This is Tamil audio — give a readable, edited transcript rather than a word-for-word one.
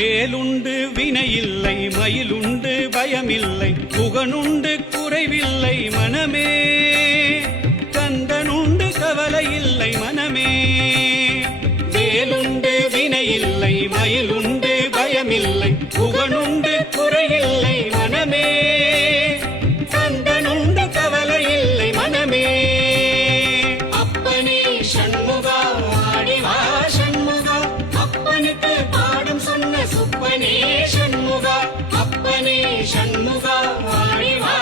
வேலுண்டு வினையில்லை, மயிலுண்டு பயமில்லை, புகனுண்டு குறைவில்லை மனமே, கந்தனுண்டு கவலை இல்லை மனமே. வேலுண்டு வினையில்லை, மயிலுண்டு பயமில்லை, புகனுண்டு குறையில்லை மனமே, கந்தனுண்டு கவலை இல்லை மனமே. அப்பனே சண்முகா ஆடிவா சண்முகா, அப்பனுக்கு பாடம் சொன்ன சுப்பனே சண்முகா, அப்பனே சண்முகா ஆடிவா